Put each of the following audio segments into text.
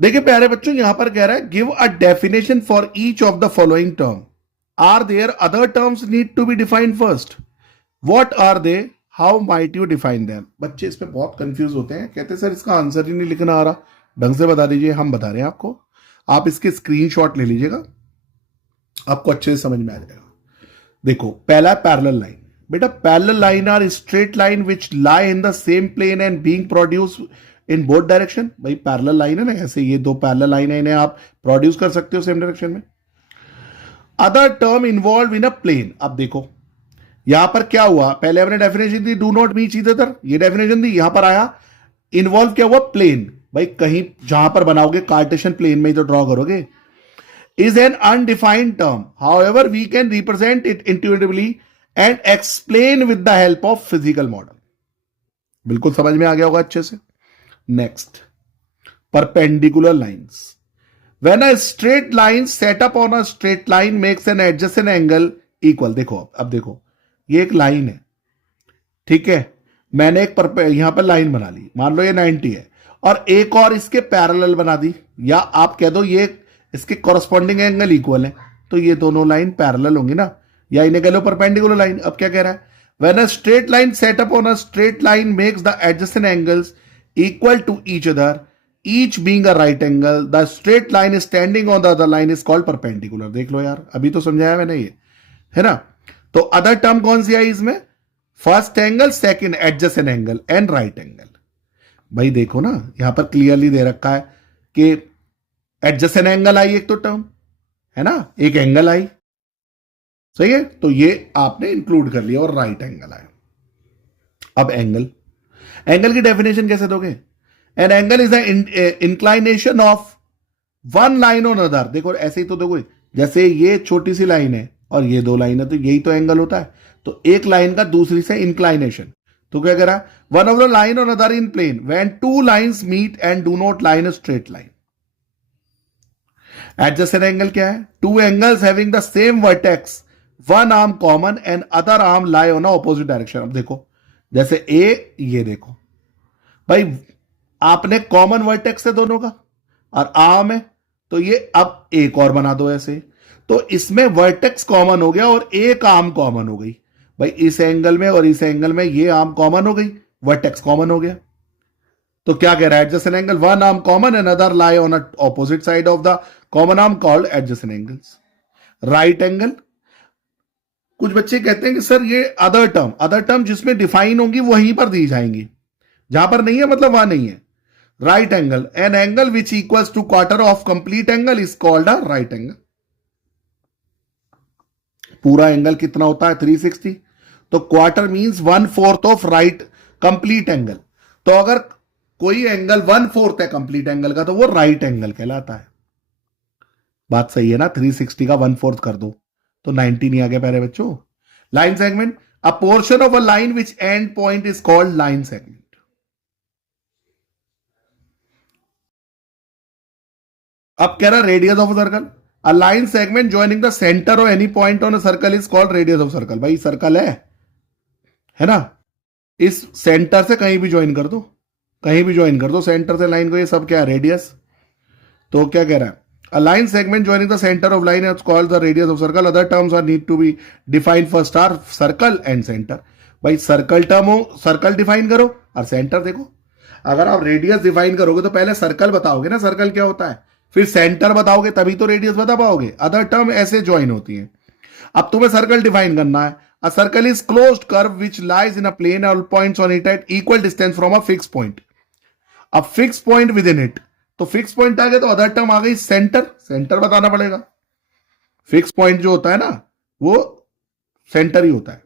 देखिए प्यारे बच्चों, यहां पर कह रहा है give a definition for each of the following term, are there other terms need to be defined first, what are they, how might you define them. बच्चे इस पे बहुत कंफ्यूज होते हैं, कहते हैं सर इसका आंसर ही नहीं लिखना आ रहा, ढंग से बता दीजिए। हम बता रहे हैं आपको, आप इसके स्क्रीनशॉट ले लीजिएगा, आपको अच्छे से समझ में आ जाएगा। देखो पहला पैरेलल लाइन, बेटा parallel line are straight line which lie in the same plane and being produce in both direction. भाई पैरेलल लाइन है ना, ऐसे ये दो पैरेलल लाइन है, इन्हें आप प्रोड्यूस कर सकते हो सेम डायरेक्शन में। Other term involve in a plane, अब देखो यहां पर क्या हुआ, पहले हमने डेफिनेशन दी do not meet each other, ये डेफिनेशन दी, यहां पर आया इन्वॉल्व क्या हुआ, प्लेन। भाई कहीं जहां पर बनाओगे कार्टेशियन प्लेन में ही तो ड्रॉ करोगे। is an undefined term. However, we can represent it intuitively and explain with the help of physical model. बिल्कुल समझ में आ गया होगा अच्छे से। Next, perpendicular lines. When a straight line set up on a straight line makes an adjacent angle equal. देखो अब देखो, ये एक लाइन है, ठीक है, मैंने एक यहां पर लाइन बना ली, मान लो ये 90 है, और एक और इसके पैरेलल बना दी, या आप कह दो ये इसके कॉरस्पॉन्डिंग एंगल इक्वल है, तो ये दोनों लाइन पैरेलल होंगी ना, या इन्हें कह लो परपेंडिकुलर लाइन। अब क्या कह रहा है, when a straight line set up on a straight line makes the adjacent angles equal to each other, each being a right angle, the straight line standing on the other line is called perpendicular. देख लो यार, अभी तो समझाया मैंने ये, है ना। तो अदर टर्म कौन सी आई इसमें, first angle, second adjacent angle and right angle. भाई देखो ना, यहां पर क्लियरली दे रखा है कि एडजेसेंट एंगल आई एक तो टर्म है ना, एक एंगल आई, सही है, तो ये आपने इंक्लूड कर लिया, और राइट एंगल आया। अब एंगल, एंगल की डेफिनेशन कैसे दोगे, an angle is the inclination of one line on other. देखो ऐसे ही तो देखो, जैसे ये छोटी सी लाइन है और ये दो लाइन है, तो यही तो एंगल होता है। तो एक लाइन का दूसरी से इंक्लाइनेशन, तो क्या कह रहा है, one of the line on other in plane when two lines meet and do not line a straight line. Adjacent angle क्या है, two angles having the same vertex, one arm common and other arm lie on opposite direction. अब देखो जैसे ए, ये देखो भाई, आपने common vertex है दोनों का और आर्म है, तो ये अब एक और बना दो ऐसे, तो इसमें वर्टेक्स कॉमन हो गया और एक आर्म कॉमन हो गई। भाई इस एंगल में और इस एंगल में ये आर्म कॉमन हो गई, वर्टेक्स कॉमन हो गया। तो क्या कह रहा है, adjacent angle one arm common and other lie on opposite side of the common arm called adjacent angles. Right angle, कुछ बच्चे कहते हैं कि सर ये अदर टर्म जिसमें डिफाइन होंगी वहीं पर दी जाएंगी, जहां पर नहीं है मतलब वहां नहीं है। Right angle, an angle which equals to quarter of complete angle is called a right angle. पूरा एंगल कितना होता है 360, तो quarter means 1/4 of right complete angle. तो अगर कोई एंगल 1/4 है कंप्लीट एंगल का, तो वो राइट एंगल कहलाता है। बात सही है ना, 360 का 1/4 कर दो तो 90 नहीं आ गया प्यारे बच्चों। Line segment, a portion of a line which and point is called line segment. अब कह रहा radius of a circle, a line segment joining the centre of any point on a circle is called radius of circle. भाई circle है ना, इस centre से कहीं भी ज्वाइन कर दो, कहीं भी ज्वाइन कर दो सेंटर से लाइन को, ये सब क्या है, रेडियस। तो क्या कह रहा है, a line segment joining the center of line is called the radius of circle. Other terms are need to be defined first are circle and center. भाई सर्कल टर्म हो, सर्कल डिफाइन करो और centre देखो। अगर आप radius define करोगे तो पहले सर्कल बताओगे ना, सर्कल क्या होता है, फिर सेंटर बताओगे, तभी तो रेडियस बता पाओगे। अदर टर्म ऐसे ज्वाइन होती है। अब तुम्हें सर्कल डिफाइन करना है, a circle is closed curve which lies in a plane, all points on it at equal distance from a fix point. अब fix point with in it, तो fix point आ गया, तो अदर टर्म आ गई centre, centre बताना पड़ेगा। Fix point जो होता है ना वो सेंटर ही होता है।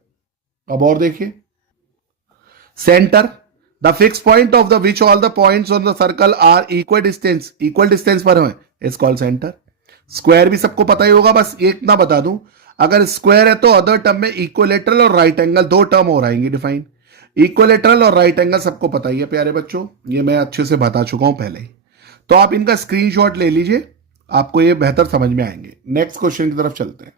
अब और देखिए, centre, the fix point of the which all the points on the circle are equal distance पर है, इज कॉल्ड सेंटर। स्क्वायर भी सबको पता ही होगा, बस एक ना बता दूं, अगर स्क्वायर है तो अदर टर्म में इक्वलेटरल और राइट एंगल दो टर्म और आएंगे डिफाइन। इक्वलेटरल और राइट एंगल सबको पता ही है प्यारे बच्चों, ये मैं अच्छे से बता चुका हूं पहले ही, तो आप इनका स्क्रीनशॉट ले लीजिए, आपको ये बेहतर समझ में आएंगे। नेक्स्ट क्वेश्चन की तरफ चलते हैं।